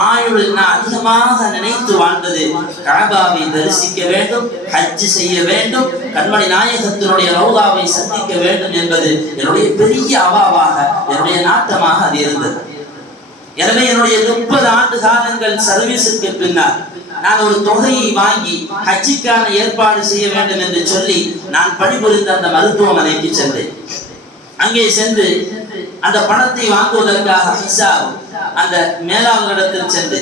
ஆயுளில் நான் அதிகமாக நினைத்து வாழ்ந்தது, கஅபாவை தரிசிக்க வேண்டும், ஹஜ் செய்ய வேண்டும், கண்மணி நாயகத்தினுடைய ரௌதாவை சந்திக்க வேண்டும் என்பது என்னுடைய பெரிய அவாவாக, என்னுடைய நாட்டமாக அது இருந்தது. எனவே என்னுடைய 30 ஆண்டு காலங்கள் சர்வீஸுக்கு பின்னால் நான் ஒரு தொகையை வாங்கி ஹஜ்ஜிக்கான ஏற்பாடு செய்ய வேண்டும் என்று சொல்லி நான் பணிபுரிந்த அந்த மருத்துவமனைக்கு சென்றேன். அங்கே சென்று அந்த பணத்தை வாங்குவதற்காக ஹிசாப் அந்த மேலாளரிடத்தில் சென்று,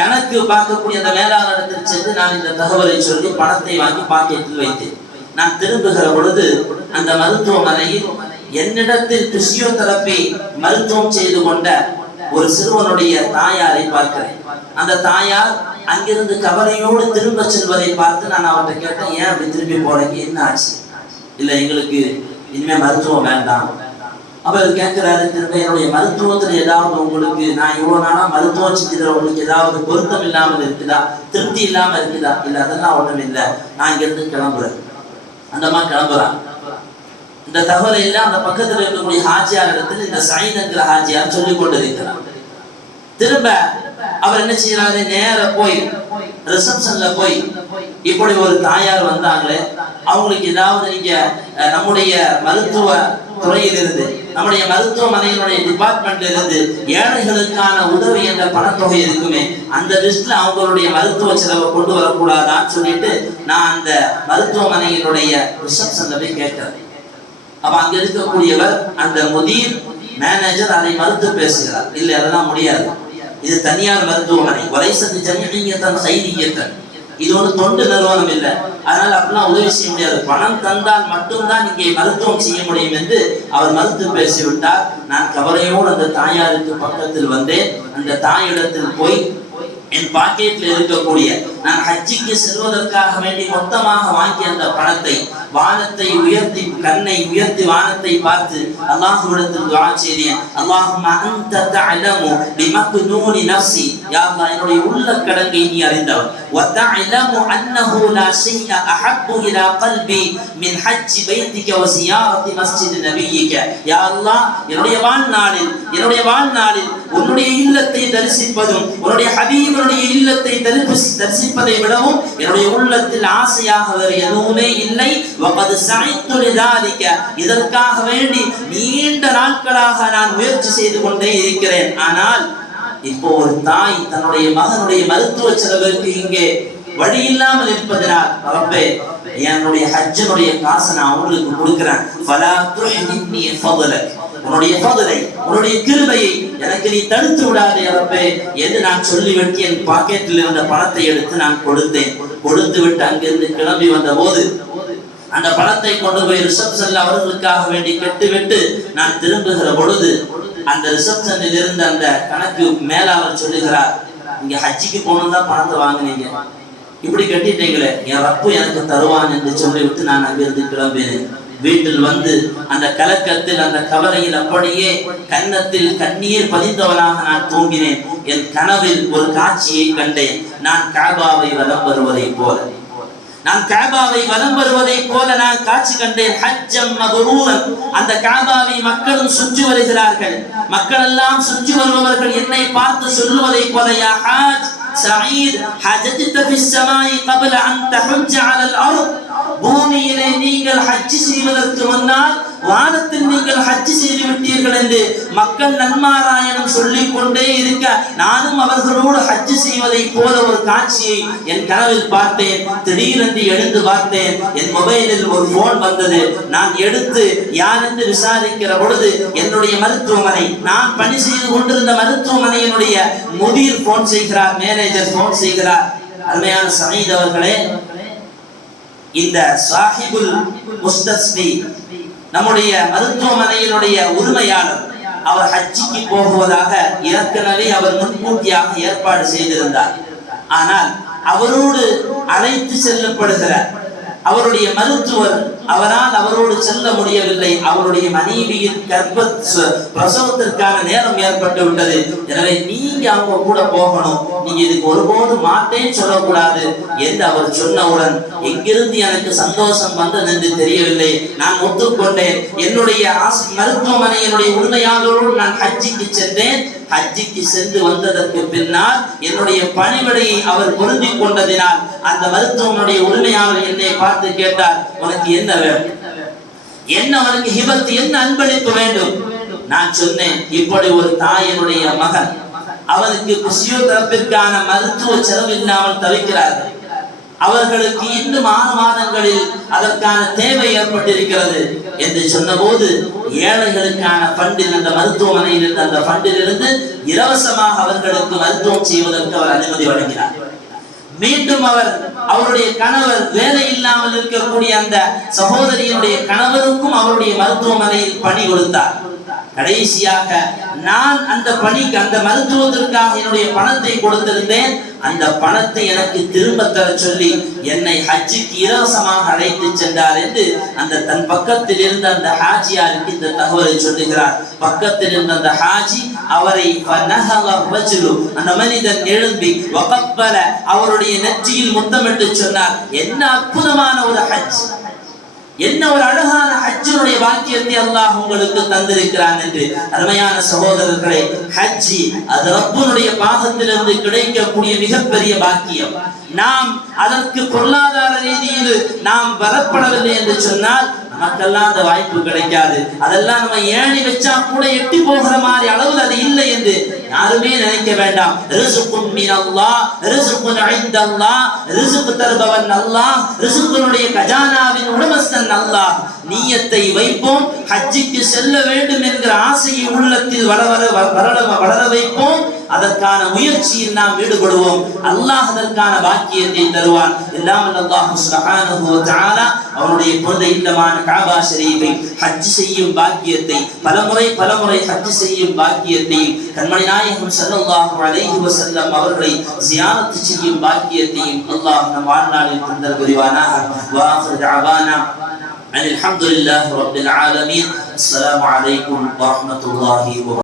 கணக்கு பார்க்கக்கூடிய அந்த மேலாளரிடத்தில் சென்று நான் இந்த தகவலை சொல்லி பணத்தை வாங்கி பாக்கெட்டில் வைத்தேன். நான் திரும்புகிற பொழுது அந்த மருத்துவமனையில் என்னிடத்தில் பிசியோதெரபி மருத்துவம் செய்து கொண்ட ஒரு சிறுவனுடைய தாயாரை பார்க்கிறேன். அந்த தாயார் அங்கிருந்து கவலையோடு திரும்ப செல்வதை பார்த்து நான் அவர்கிட்ட கேட்டேன், ஏன் அப்படி திரும்பி போறீங்க, என்ன ஆச்சு? இல்ல, எங்களுக்கு இனிமே மருத்துவம் வேண்டாம். அவர் கேட்கிறாரு திரும்ப, என்னுடைய மருத்துவத்துல ஏதாவது உங்களுக்கு, நான் இவ்வளவு நாளா மருத்துவம் செஞ்சதுல உங்களுக்கு ஏதாவது பொருத்தம் இல்லாமல் இருக்குதா, திருப்தி இல்லாம இருக்குதா? இல்ல, அதெல்லாம் ஒண்ணும் இல்லை, நான் இங்கிருந்து கிளம்புறேன். அந்த மாதிரி கிளம்புறான். இந்த தகவலை எல்லாம் அந்த பக்கத்தில் இருக்கக்கூடிய ஹாஜியார் இடத்துல இந்த சயீத் என்கிற ஹாஜியார் சொல்லிக் கொண்டிருக்கிறார். திரும்ப அவர் என்ன செய்யறாரு, நேர போய் ரிசப்ஷன்ல போய், இப்படி ஒரு தாயார் வந்தாங்களே, அவங்களுக்கு ஏதாவது நீங்க நம்முடைய மருத்துவ துறையிலிருந்து, நம்முடைய மருத்துவமனையினுடைய டிபார்ட்மெண்ட்ல இருந்து ஏழைகளுக்கான உதவி என்ற பணத்தொகை இருக்குமே, அந்த லிஸ்ட்ல அவங்களுடைய மருத்துவ செலவை கொண்டு வரக்கூடாதான்னு சொல்லிட்டு நான் அந்த மருத்துவமனையினுடைய ரிசப்ஷன்ல போய் கேட்கிறேன். அப்ப அங்க இருக்கக்கூடியவர், அந்த முதீர் மேனேஜர் அதை மறுத்து பேசுகிறார். இல்லை, அதெல்லாம் முடியாது, இது தனியார் மருத்துவமனை, வலைசத்து ஜமீயத்தன் கைதியத்தன், இது ஒரு தொண்டு நிறுவனம் இல்லை, அதனால அப்படிலாம் உதவி செய்ய முடியாது, பணம் தந்தால் மட்டும்தான் இங்கே மருத்துவம் செய்ய முடியும் என்று அவர் மறுத்து பேசிவிட்டார். நான் கவலையோடு அந்த தாயாருக்கு பக்கத்தில் வந்தேன். அந்த தாயிடத்தில் போய் என் பாக்கெட்ல இருக்கக்கூடிய நான் ஹஜ்ஜிக்கு செல்வதற்காக வேண்டி மொத்தமாக வாங்கிய அந்த பணத்தை வானத்தை உயர்த்தி கண்ணை உயர்த்தி வானத்தை பார்த்து அல்லாஹ்விடத்தில் துஆ செய்தேன். அல்லாஹும்ம அன்த தஅலமு பிமக்னூனி நஃப்ஸி, யா அல்லாஹ் என்னுடைய உள்ள கடங்கை நீ அறிந்தவன். வ தஅலமு அன்னஹு லா ஷைஅ அஹப்பு இலா கல்பி மின் ஹஜ்ஜி பைத்திக வ ஸியாரத்தி மஸ்ஜித் நபியிக. யா அல்லாஹ் என்னுடைய வாழ்நாளில் உன்னுடைய இல்லத்தை தரிசிப்பதும் உன்னுடைய ஹபீபுடைய இல்லத்தை தரிசிப்பதை விடவும் என்னுடைய உள்ளத்தில் ஆசையாக வேறு எதுவுமே இல்லை. வகத் சஅய்து லிதாலிக, இதற்காக வேண்டி நீண்ட நாட்களாக நான் முயற்சி செய்து கொண்டே இருக்கிறேன். ஆனால் இப்போ ஒரு தாய் தன்னுடைய மகனுடைய மருத்துவ செலவுக்கு இங்கே வழி இல்லாமல் இருப்பதனால், ரப்பே என்னுடைய ஹஜ்ஜனுடைய காசை நான் உங்களுக்கு கொடுக்கிறேன், ஃபலா துஹ்னின்னி ஃபضலக், உன்னுடைய ஃபضலை உன்னுடைய கிருபையை எனக்கு நீ தடுத்து விடாதே ரப்பே என்று நான் சொல்லிவிட்டு என் பாக்கெட்டில் இருந்த பணத்தை எடுத்து நான் கொடுத்து விட்டு அங்கிருந்து கிளம்பி வந்த போது அந்த பணத்தை கொண்டு போய் ரிசப்ஷன்ல அவர்களுக்காக வேண்டி கட்டிவிட்டு நான் திரும்புகிற பொழுது அந்த ரிசப்ஷனில் இருந்த அந்த கணக்கு மேலாளர் சொல்லுகிறார், இங்க ஹஜ்ஜிக்கு போகணும் தான் பணத்தை வாங்கினீங்க, இப்படி கட்டிட்டீங்களே, என் ரப்பு எனக்கு தருவான் என்று சொல்லிவிட்டு நான் அங்கிருந்து கிளம்பினேன். வீட்டில் வந்து அந்த கலக்கத்தில் அந்த கவலையில் அப்படியே கன்னத்தில் கண்ணீர் பதிந்தவனாக நான் தூங்கினேன். என் கனவில் ஒரு காட்சியை கண்டேன். நான் காபாவை வலம் வருவதை போல நான் காட்சி கண்டேன். ஹஜ்ஜம் மப்ரூரன், அந்த காபாவை மக்களும் சுற்றி வருகிறார்கள். மக்கள் எல்லாம் சுற்றி வருபவர்கள் என்னை பார்த்து சொல்லுவதை போல, யா ஹாஜ் சயீத் ஹஜ்ஜத ஃபிஸ் ஸமாஇ قبل ان تحج على الارض, பூமியிலே நீங்கள் ஹஜ் செய்வதற்கு முன்னால் வானத்தில் நீங்கள் ஹஜ் செய்து விட்டீர்கள் என்று மக்கள் நன்மாராயணம் சொல்லிக் கொண்டே இருக்க, நானும் அவர்களோடு ஹஜ் செய்வதை போல ஒரு காட்சியை என் கனவில் பார்த்தேன். திடீரென்று எழுந்து பார்த்தேன், என் மொபைலில் ஒரு போன் வந்தது. நான் எடுத்து யார் என்று விசாரிக்கிற பொழுது என்னுடைய மருத்துவமனை, நான் பணி செய்து கொண்டிருந்த மருத்துவமனையினுடைய முதிர் போன் செய்கிறார், மேனேஜர் போன் செய்கிறார். அருமையான சயீத் அவர்களே, இந்த சாஹிபுல் முஸ்தஸ்பி நம்முடைய மருத்துவமனையினுடைய உரிமையாளர், அவர் ஹஜ்ஜிக்கு போகுவதாக ஏற்கனவே அவர் முன்கூட்டியாக ஏற்பாடு செய்திருந்தார். ஆனால் அவரோடு அழைத்து செல்லப்படுகிற அவருடைய மருத்துவர் அவரால் அவரோடு செல்ல முடியவில்லை. அவருடைய மனைவியின் பிரசவத்திற்கான நேரம் ஏற்பட்டு விட்டது. எனவே நீங்க அவங்க கூட போகணும், நீங்க இதுக்கு ஒருபோது மாட்டேன்னு சொல்லக்கூடாது என்று அவர் சொன்னவுடன் எங்கிருந்து எனக்கு சந்தோஷம் வந்தது என்று தெரியவில்லை. நான் ஒத்துக்கொண்டேன். என்னுடைய மருத்துவமனையினுடைய உரிமையாளரோடு நான் ஹஜ்ஜிக்கு சென்றேன். ஹஜ்ஜிக்கு சென்று வந்ததற்கு பின்னால் என்னுடைய பணிவிடையை அவர் பொருந்தி கொண்டதினால் அந்த மருத்துவனுடைய உரிமையாளர் என்னை பார்த்து கேட்டார், உனக்கு என்ன வேணும், என்ன உனக்கு ஹிபத், என்ன அன்பளிப்பு வேண்டும்? நான் சொன்னேன், இப்படி ஒரு தாயினுடைய மகன், அவனுக்கு பிசியோதெரபிற்கான மருத்துவ செலவு இல்லாமல் தவிக்கிறார்கள். அவர்களுக்கு இன்னும் 6 மாதங்களில் அதற்கான தேவை ஏற்பட்டிருக்கிறது என்று சொன்னபோது, ஏழைகளுக்கான ஃபண்டில், அந்த மருத்துவமனையில் இருந்த அந்த ஃபண்டில் இருந்து இலவசமாக அவர்களுக்கு மருத்துவம் செய்வதற்கு அவர் அனுமதி வழங்கினார். மீண்டும் அவருடைய கணவர், வேலை இல்லாமல் இருக்கக்கூடிய அந்த சகோதரியினுடைய கணவருக்கும் அவருடைய மருத்துவமனையில் பணி கொடுத்தார். கடைசியாக நான் அந்த பணிக்கு, அந்த மருத்துவத்திற்காக என்னுடைய பணத்தை கொடுத்திருந்தேன். அந்த பணத்தை எனக்கு திரும்ப தர சொல்லி என்னை ஹஜ்ஜுக்கு இலவசமாக அழைத்து சென்றார் என்று அந்த தன் பக்கத்தில் இருந்த அந்த ஹாஜியாருக்கு இந்த தகவலை சொல்லுகிறார். பக்கத்தில் இருந்த அந்த ஹாஜி அவரை அந்த மனிதன் எழும்பி வகப்பல அவருடைய நெற்றியில் முத்தமிட்டு சொன்னார், என்ன அற்புதமான ஒரு ஹஜ், என்ன ஒரு அழகான ஹஜ்ஜினுடைய வாக்கியத்தை அல்லாஹ் உங்களுக்கு தந்திருக்கிறான் என்று. அருமையான சகோதரர்களே, ஹஜ்ஜி அது ரப்புனுடைய பாகத்திலிருந்து கிடைக்கக்கூடிய மிகப்பெரிய பாக்கியம். நாம் அதற்கு பொருளாதார ரீதியில் நாம் வரப்படவில்லை என்று சொன்னால் நமக்கெல்லாம் அந்த வாய்ப்பு கிடைக்காது. அதெல்லாம் நம்ம ஏணி வச்சா கூட எட்டி போகிற மாதிரி அளவில் அது இல்லை என்று யாருமே நினைக்க வேண்டாம். ரிஸ்குன் மினல்லாஹ், ரிஸ்குன் இன்தல்லாஹ், ரிஸ்க் தருபவன் அல்லாஹ், ரிஸ்குனுடைய கஜானாவின் உடமஸ்தன் அல்லாஹ். நியத்தை வைப்போம், ஹஜ்ஜுக்கு செல்ல வேண்டும் என்கிற ஆசையை உள்ளத்தில் வளர வைப்போம். அதற்கான முயற்சியில் நாம் ஈடுபடுவோம். அல்லாஹ் அதற்கான பாக்கியத்தை தருவான். எல்லாம் அல்லாஹ் சுப்ஹானஹு வ தஆலா அவருடைய புனித இல்லமான கஅபா ஷரீஃபை ஹஜ் செய்யும் பாக்கியத்தை பலமுறை ஹஜ் செய்யும் பாக்கியத்தை கண்மணி நாயகம் ஸல்லல்லாஹு அலைஹி வஸல்லம் அவர்களை ஜியாரத் செய்யும் பாக்கியத்தையும் அல்லாஹ் நம் வாழ்நாளில் தந்தல் புரிவானாக. வ ஆகிரு தஅவானா அல்ஹம்துலில்லாஹி ரப்பில் ஆலமீன். அஸ்ஸலாமு அலைக்கும் வ ரஹ்மத்துல்லாஹி வ